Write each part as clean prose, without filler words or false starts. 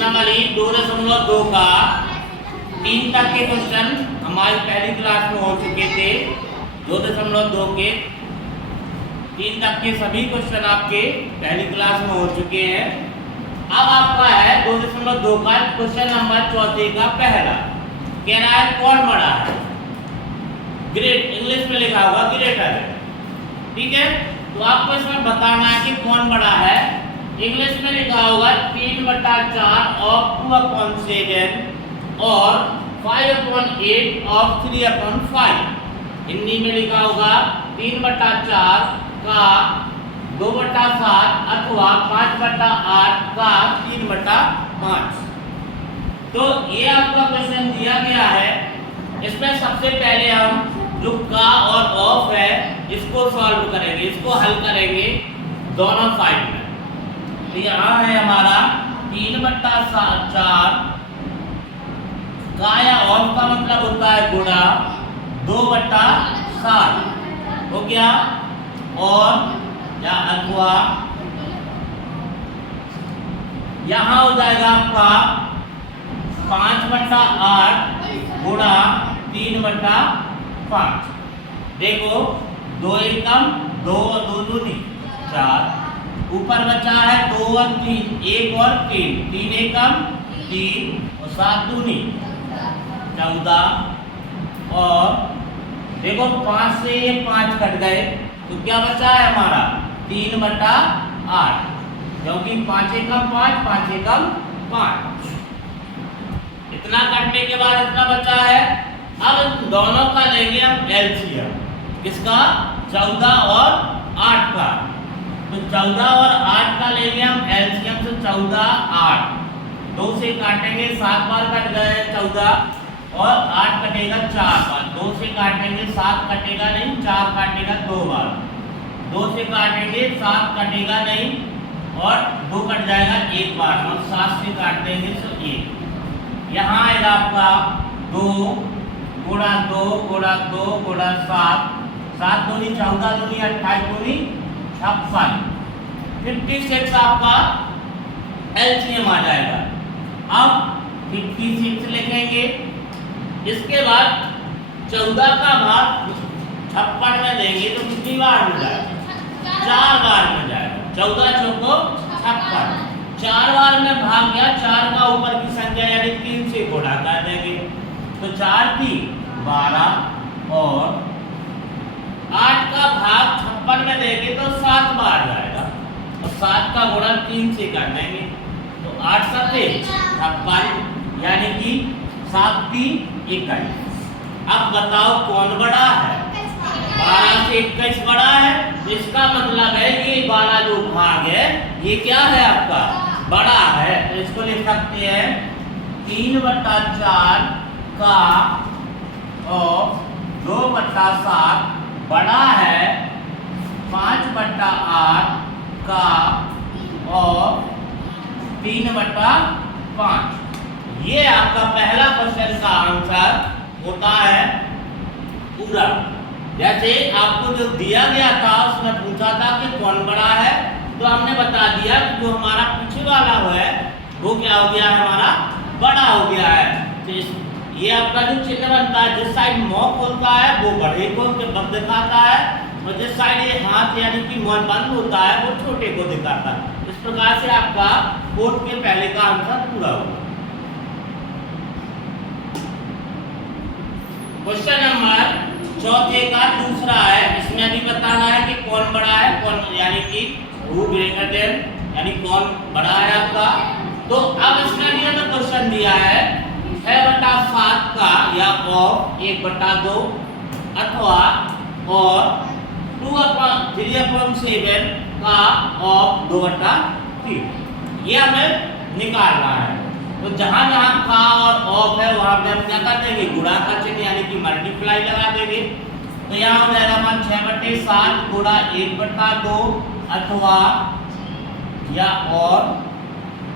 प्रश्नावली 2.2 का 3 तक के क्वेश्चन हमारी पहली क्लास में हो चुके थे। 2.2 के 3 तक के सभी क्वेश्चन आपके पहली क्लास में हो चुके हैं। अब आपका है 2.2 का क्वेश्चन नंबर 4 का पहला। कह रहा है कौन बड़ा है? ग्रेट, इंग्लिश में लिखा होगा ग्रेटर है, ठीक है। तो आपको इसमें बताना है कि कौन बड़ा है। इंग्लिश में लिखा होगा 3/4 of 2/7 और 5/8 of 3/5। हिंदी में लिखा होगा 3/4 का 2/7 अथवा 5/8 का 3/5। तो ये आपका क्वेश्चन दिया गया है। इसमें सबसे पहले हम जो का और ऑफ है इसको सॉल्व करेंगे, इसको हल करेंगे दोनों साइड में। तो यहाँ है हमारा 3/4 का या ऑफ का मतलब होता है गुणा 2/7 हो गया, और या अथवा यहाँ हो जाएगा आपका 5/8 गुणा 3/5। देखो 2 एकम 2 और 2 दूनी 4, ऊपर बचा है 2 और 3, 1 और 3, 3 एकम 3 और 7 दूनी 14। और देखो 5 से ये 5 कट गए तो क्या बचा है हमारा 3/8, क्योंकि 5 एकम 5, 5 एकम 5। इतना कटने के बाद इतना बचा है। अब दोनों का लेंगे हम एलसीएम, किसका? 14 और 8 का। तो 14 और 8 का लेंगे हम एलसीएम से 14, 8। 2 से काटेंगे 7 बार कट गए 14, और 8 कटेगा 4 बार। 2 से काटेंगे 7 कटेगा नहीं, 4 काटेगा 2 बार। 2 से काटेंगे 7 कटेगा नहीं, और 2 कट जाएगा 1 बार, और 7 से काट देंगे तो 1। यहाँ आएगा आपका 2 गुणा 2 गुणा 2 गुणा 7, 7 दूनी 14 दूनी 28 दूनी 56। 56 आपका एलसीएम आ जाएगा। अब 56 लिखेंगे। इसके बाद 14 का भाग 56 में देंगे तो कितनी बार मिल जाएगा? 4 बार मिल जाएगा। 14 चौको 56, 4 बार में भाग गया। 4 का ऊपर की संख्या यानी 3 से गुणा कर देंगे तो 4 थी 12, और 8 का भाग 56 में देंगे तो 7 बार जाएगा, और 7 का गुणा 3 से कर देंगे तो 8 7 56, यानी कि 7 3 21। अब बताओ कौन बड़ा है? 12 से 21 बड़ा है। इसका मतलब है ये 12 जो भाग है ये क्या है आपका? बड़ा है। तो इसको लिख सकते हैं 3/4 का और 2/7 बड़ा है 5/8 का और 3/5। ये आपका पहला क्वेश्चन का आंसर होता है पूरा। जैसे आपको जो दिया गया था उसमें पूछा था कि कौन बड़ा है, तो हमने बता दिया कि जो हमारा पीछे वाला है वो क्या हो गया है? हमारा बड़ा हो गया है। तो ये आपका जो चिन्ह बनता है, जिस साइड मुंह खोलता है वो बड़े को दिखाता है, और जिस साइड ये हाथ यानी कि मुंह बंद होता है वो छोटे को दिखाता है। इस प्रकार से आपका कोड के पहले का आंसर पूरा होगा। क्वेश्चन नंबर 4 का दूसरा है। इसमें अभी बताना है कि कौन बड़ा है, कौन यानी कि हु ग्रेटर देन, यानी कौन बड़ा है आपका। तो अब इसमें भी हमें क्वेश्चन दिया है 6/7 का या ऑफ 1/2 अथवा और 2/3/7 का ऑफ 2/3। ये हमें निकालना है। तो जहां जहां का और ऑफ है वहां पे हम क्या कर देंगे? गुणा का चिन्ह यानी कि मल्टीप्लाई लगा देंगे। तो यहाँ हो जाएगा हमारा 6/7 गुणा 1/2 अथवा या और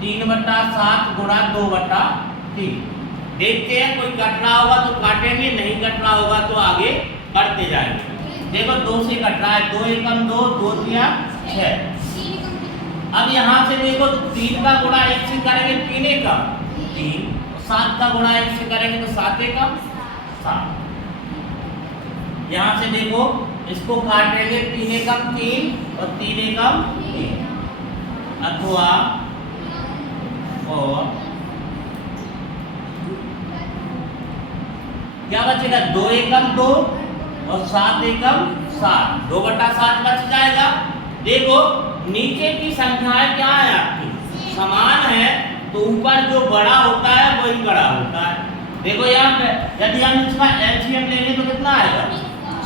3/7 गुणा 2/3। देखते हैं कोई कट रहा होगा तो काटेंगे, नहीं कट रहा होगा तो आगे बढ़ते जाएंगे। देखो 2 से कट रहा है, 2 एकम 2, 2 3 6, अब यहाँ से देखो तो 3 का गुणा 1 से करेंगे 3 एकम 3, 7 का गुणा 1 से करेंगे तो 7 एकम 7। यहाँ से देखो इसको काटेंगे 3 एकम 3 और 3 एकम 3 अथवा और क्या बचेगा 2 एकम 2 और 7 एकम 7, 2/7 बच जाएगा। देखो नीचे की संख्याएं क्या है आपकी समान है तो ऊपर जो बड़ा होता है वही बड़ा होता है। देखो यहाँ पे यदि हम इसका एलसीएम लेंगे तो कितना आएगा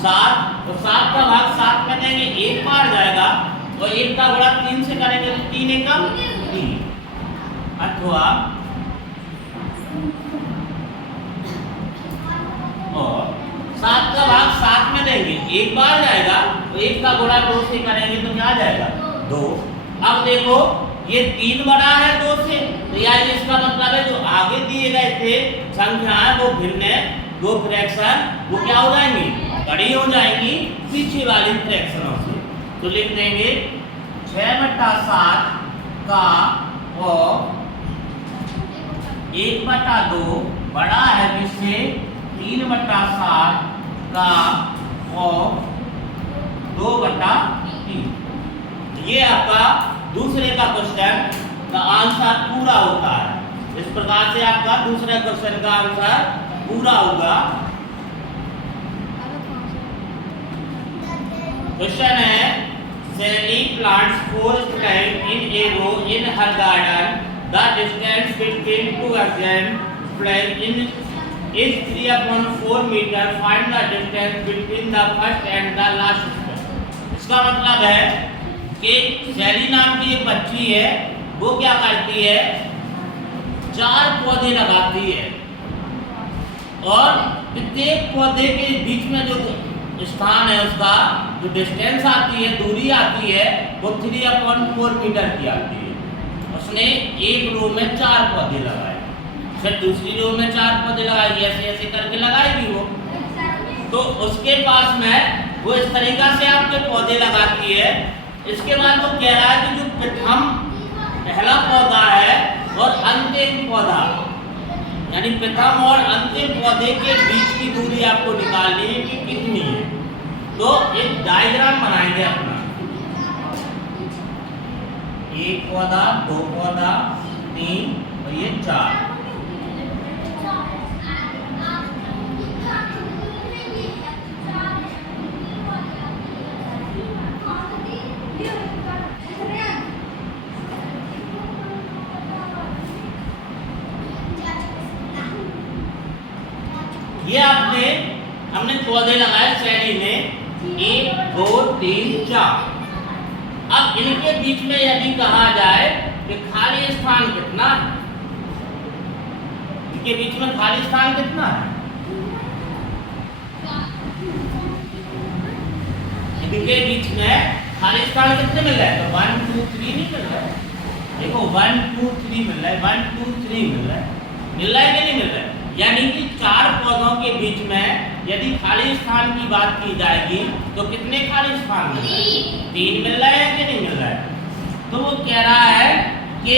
7, तो 7 का भाग 7 में देंगे 1 बार जाएगा और 1 का गुणा 3 से करेंगे तो 3 एकम 3 अथवा और 7 का भाग 7 में देंगे 1 बार जाएगा तो 1 का गुणा 2 से करेंगे तो क्या आ जाएगा 2। अब देखो ये 3 बड़ा है 2 से तो यार इसका मतलब है जो आगे दिए गए थे संख्याएं वो भिन्न है, दो फ्रैक्शन वो क्या हो जाएंगी बड़ी हो जाएंगी पीछे वाली फ्रैक्शनों से। तो लिख देंगे 6/7 का और 1/2 बड़ा है जिससे 3/7 का और 2/3। ये आपका दूसरे का क्वेश्चन का आंसर पूरा होता है। इस प्रकार से आपका दूसरे क्वेश्चन का आंसर पूरा होगा। क्वेश्चन है Sally plants 4 plants in a row in her garden. The distance between two adjacent plants is 3/4 meter. Find the distance between the first and the last step. इसका मतलब है कि सैली नाम की एक बच्ची है वो क्या करती है 4 पौधे लगाती है और प्रत्येक पौधे के बीच में जो स्थान है उसका जो डिस्टेंस आती है दूरी आती है वो 3/4 मीटर की आती है। उसने एक रो में 4 पौधे लगाए, फिर दूसरी रो में 4 पौधे लगाए, ऐसे ऐसे करके लगाएगी वो। तो उसके पास में वो इस तरीका से आपके पौधे लगाती है। इसके बाद वो कह रहा है कि जो प्रथम पहला पौधा है और अंतिम पौधा यानी प्रथम और अंतिम पौधे के बीच की दूरी आपको निकालनी है कि कितनी है। तो एक डायग्राम बनाएंगे अपना, 1 पौधा 2 पौधा 3 और ये 4। ये हमने पौधे लगाए सैली ने 1 2 3 4। अब इनके बीच में यदि कहा जाए कि खाली स्थान कितना है, इनके बीच में खाली स्थान कितना है, इनके बीच में खाली स्थान कितने मिल रहे हैं तो 1 2 3 नहीं मिल रहा है। देखो 1 2 3 मिल रहा है, 1 2 3 मिल रहा है कि नहीं मिल रहा है। यानी कि 4 पौधों के बीच में यदि खाली स्थान की बात की जाएगी तो कितने खाली स्थान मिल रहे हैं 3 मिल रहा है कि नहीं मिल रहा है। तो वो कह रहा है कि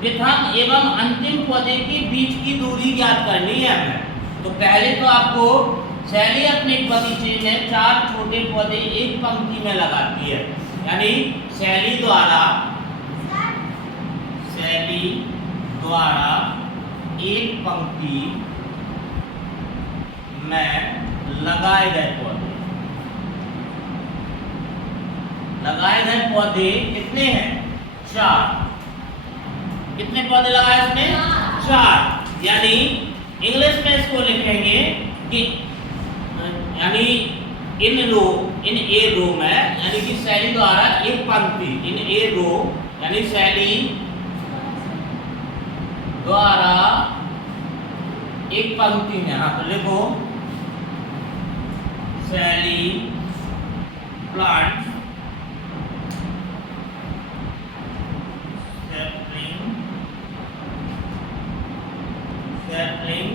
प्रथम एवं अंतिम पौधे के बीच की दूरी ज्ञात करनी है हमें। तो पहले तो आपको सैली अपने बगीचे में 4 छोटे पौधे एक पंक्ति में लगाती है, यानी सैली द्वारा एक पंक्ति में लगाए गए पौधे कितने हैं 4। कितने पौधे लगाए इसमें 4। यानी इंग्लिश में इसको लिखेंगे कि यानी इन ए रो में यानी कि सैली द्वारा एक पंक्ति इन ए रो यानी सैली द्वारा एक पंक्ति में यहाँ पर लिखो सैली plant sapling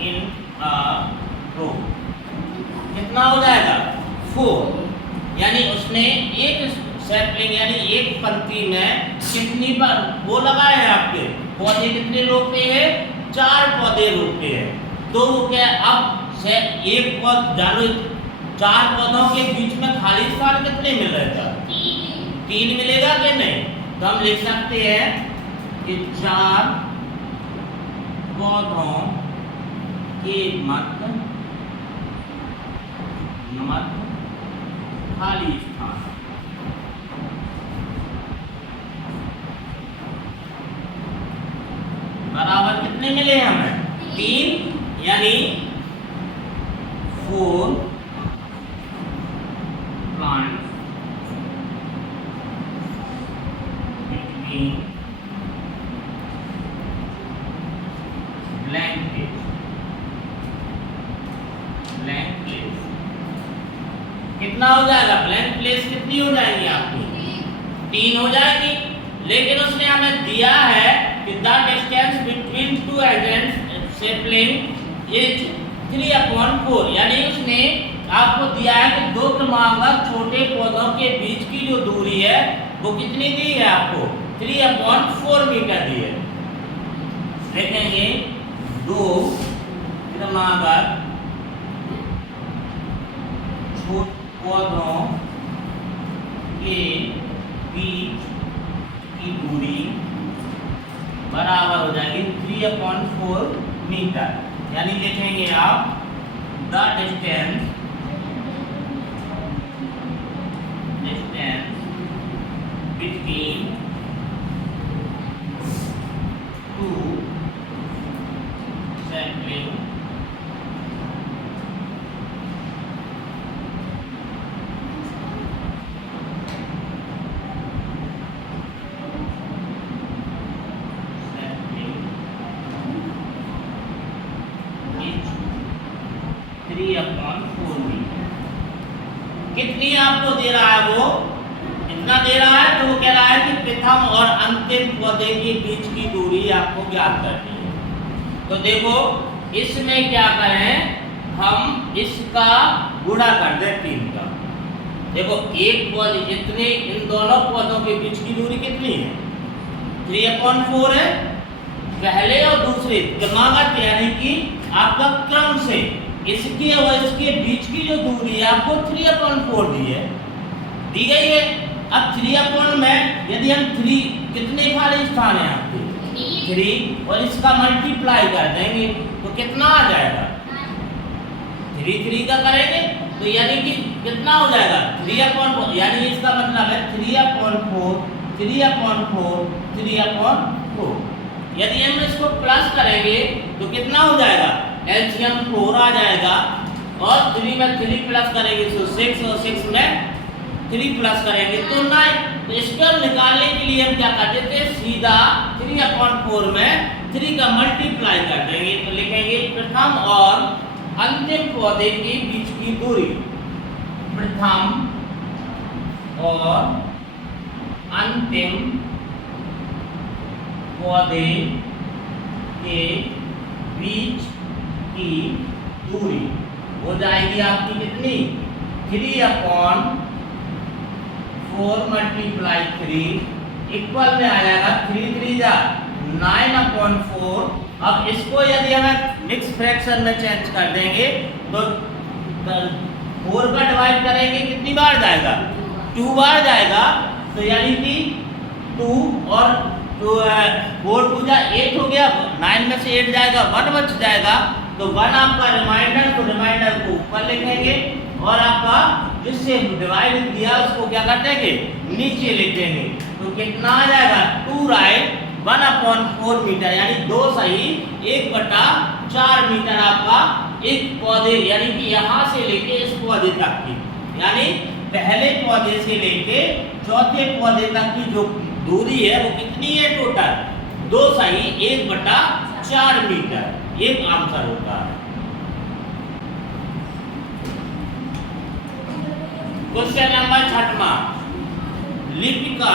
in a row। कितना हो जाएगा 4। यानी सैपलिंग यानी एक पंक्ति में कितनी पर वो लगाए हैं आपके पौधे कितने रोपे हैं 4 पौधे रोपे हैं तो वो क्या अब से एक पौध जानो 4 पौधों के बीच में खाली स्थान कितने मिल रहे थे 3 मिलेगा कि नहीं तो हम लिख सकते हैं कि 4 पौधों के मध्य खाली स्थान बराबर कितने मिले हमें 3 यानी 4 plants between blank place कितना हो जाएगा ब्लैंक प्लेस कितनी हो जाएगी आपकी 3 हो जाएगी लेकिन उसने हमें दिया है कि the distance between two agents sapling is 3/4 यानी उसने आपको दिया है कि दो क्रमागत छोटे पौधों के बीच की जो दूरी है वो कितनी दी है आपको 3/4 मीटर दी है देखेंगे दो क्रमागत पौधों के बीच की दूरी बराबर हो जाएगी 3/4 मीटर यानी लिखेंगे आप the distance between two sapling कितनी आपको दे रहा है वो इतना दे रहा है तो वो कह रहा है कि प्रथम और अंतिम पौधे के बीच की दूरी आपको ज्ञात करनी है तो देखो इसमें क्या करें हम इसका गुणा कर दें 3 का देखो एक पौधे इतने इन दोनों पौधों के बीच की दूरी कितनी है 3/4 है पहले और दूसरे क्रमागत यानी कि आपका क्रम से इसके और इसके बीच की जो दूरी है आपको 3/4 दी गई है अब 3/4 में यदि हम 3 कितने खाली स्थान है आपके 3 और इसका मल्टीप्लाई कर देंगे तो कितना आ जाएगा 3 का करेंगे तो यानी कि कितना हो जाएगा 3/4 यानी इसका मतलब है 3/4 यदि हम इसको प्लस करेंगे तो कितना हो जाएगा एलसीएम 4 आ जाएगा और 3 में 3 प्लस करेंगे तो 6 और 6 में 3 प्लस करेंगे तो 9 तो इसको निकालने के लिए हम क्या करते थे सीधा 3/4 में 3 का मल्टीप्लाई कर देंगे तो लिखेंगे प्रथम और अंतिम पौधे के बीच की दूरी प्रथम और अंतिम पौधे के बीच की दूरी हो जाएगी आपकी कितनी 3/4 मल्टीप्लाई 3 इक्वल में आ जाएगा 3 3 जा 9/4 अब इसको यदि हमें मिक्स फ्रैक्शन में चेंज कर देंगे तो 4 का डिवाइड करेंगे कितनी बार जाएगा 2 बार जाएगा तो यानी कि 2 और 4 2 जा 8 हो गया 9 में से 8 जाएगा 1 बच जाएगा तो 1 आपका रिमाइंडर तो रिमाइंडर को ऊपर लिखेंगे और आपका जिससे डिवाइड किया उसको क्या कर देंगे नीचे लिख देंगे तो कितना आ जाएगा 2 राइट 1/4 मीटर यानी 2 सही 1/4 मीटर आपका एक पौधे यानी कि यहाँ से लेके इस पौधे तक की यानी पहले पौधे से लेके चौथे पौधे तक की जो दूरी है वो कितनी है टोटल 2 सही 1/4 मीटर एक आंसर होता है क्वेश्चन नंबर 6वां Lipika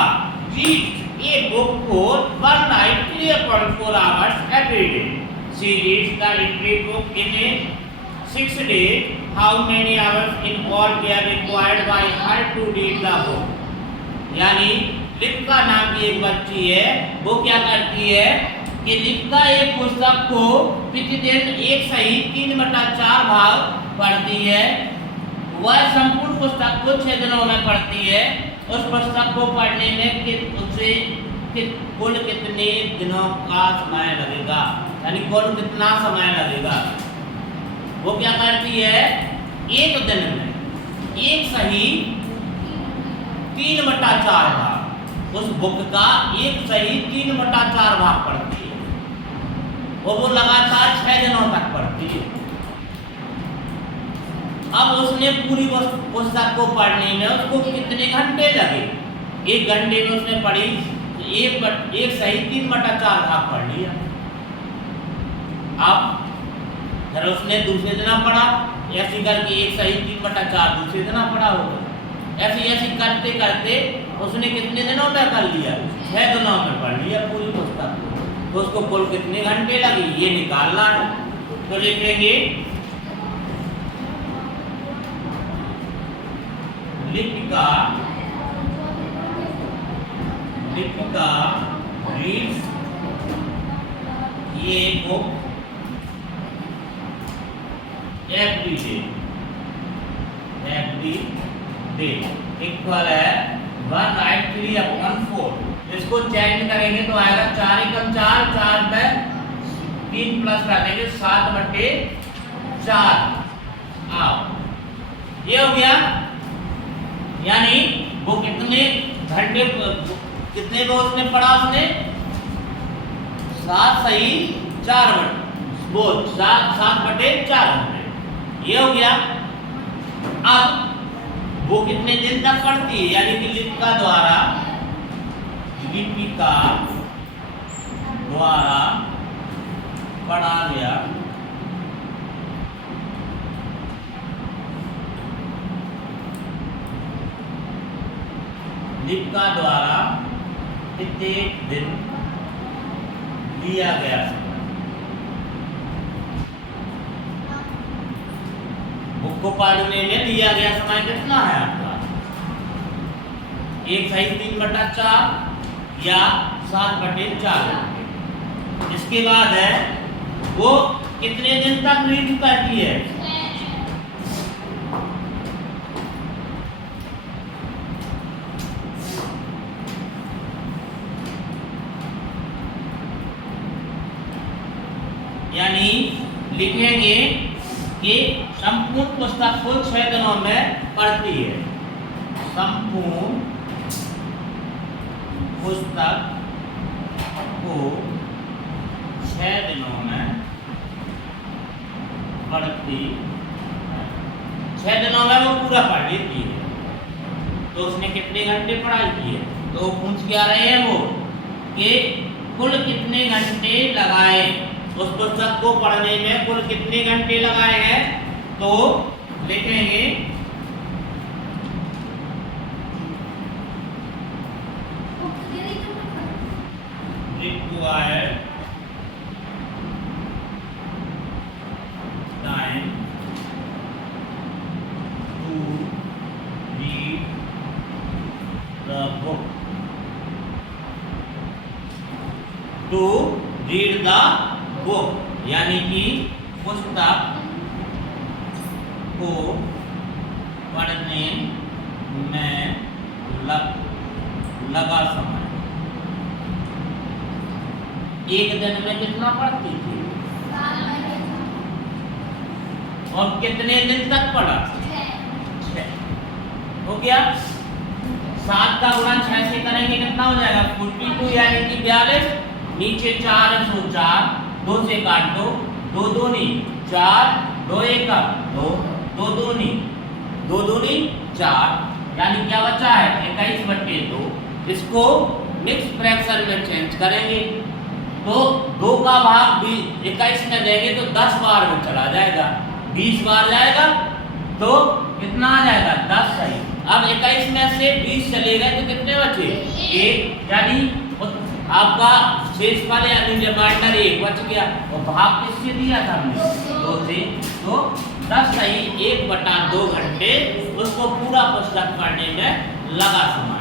reads a book for one night 3/4 hours every day she reads the entry book in a 6 days how many hours in all were required by her to read the book यानी लिप्का नाम की एक बच्ची है, वो क्या करती है कि लिप्का एक पुस्तक को प्रतिदिन एक सही 3/4 भाग पढ़ती है। वह संपूर्ण पुस्तक को 6 दिनों में पढ़ती है। उस पुस्तक को पढ़ने में उसे कुल कितने दिनों का समय लगेगा, यानी कुल कितना समय लगेगा। वो क्या करती है, एक दिन में एक सही 3/4 भाग, उस बुक का एक सही 3/4 भाग पढ़ती है और वो लगातार 6 दिनों तक पढ़ती है। अब उसने पूरी पुस्तक को पढ़ने में उसको कितने घंटे लगे। 1 घंटे में उसने पढ़ी, एक सही 3/4 भाग पढ़ लिया। अब फिर उसने दूसरे दिन पढ़ा, ऐसी करके एक सही 3/4 दूसरे दिन पढ़ा होगा। ऐसी करते करते उसने कितने दिनों में कर लिया, 6 दिनों में पढ़ लिया पूरी पुस्तक को। तो उसको कुल कितने घंटे लगे ये निकालना है। तो लिखेंगे लिपिका रीड्स ये बुक एवरी डे इक्वल है 1/3/4। इसको चेंज करेंगे तो आएगा 4 एकम 4, 4 में 3 प्लस कर देंगे 7/4। आओ ये हो गया, यानी वो कितने घंटे कितने में उसने पढ़ा, उसने 7 सही 4 वो 7/4 घंटे। ये हो गया। अब वो कितने दिन तक पढ़ती है, यानी कि लिपिका द्वारा पढ़ा गया लिपिका द्वारा कितने दिन लिया गया बुक को पढ़ने में लिया गया समय कितना है आपका, एक सही 3/4 या 7/4। इसके बाद है वो कितने दिन तक रीड करती है, यानी लिखेंगे कि संपूर्ण पुस्तक को 6 दिनों में पढ़ती है। संपूर्ण पुस्तक को 6 दिनों में पढ़ती, 6 दिनों में वो पूरा पढ़ लेती है। तो उसने कितने घंटे पढ़ाई की है, तो पूछ क्या रहे हैं वो कि कुल कितने घंटे लगाए उस पुस्तक को पढ़ने में, कुल कितने घंटे लगाए हैं। तो लिखेंगे required time to read the book, to read the book, यानी कि पुस्तक को पढ़ने में लगा समय। एक दिन में कितना पढ़ती थी और कितने दिन तक पढ़ा, 6 हो गया। 7 का गुणा 6 से करेंगे कितना हो जाएगा, 42, यानी कि 42। नीचे 4 है सो 4, 2 से काट दो, 2 दूनी 4, 2 एकम 2, 2 दूनी 2 दूनी 4, यानी क्या बचा है 21/2। इसको मिक्स फ्रैक्शन में चेंज करेंगे तो 2 का भाग 21 में देंगे तो 10 बार में चला जाएगा, 20 बार जाएगा तो कितना आ जाएगा 10 सही। अब 21 में से 20 चले गए तो कितने बचे 1, यानी आपका शेष वाले यानी रिमाइंडर 1 बच गया। और भाग किससे दिया था हमने 2 से, तो 10 सही 1/2 घंटे उसको पूरा पुस्तक पढ़ने में लगा समय।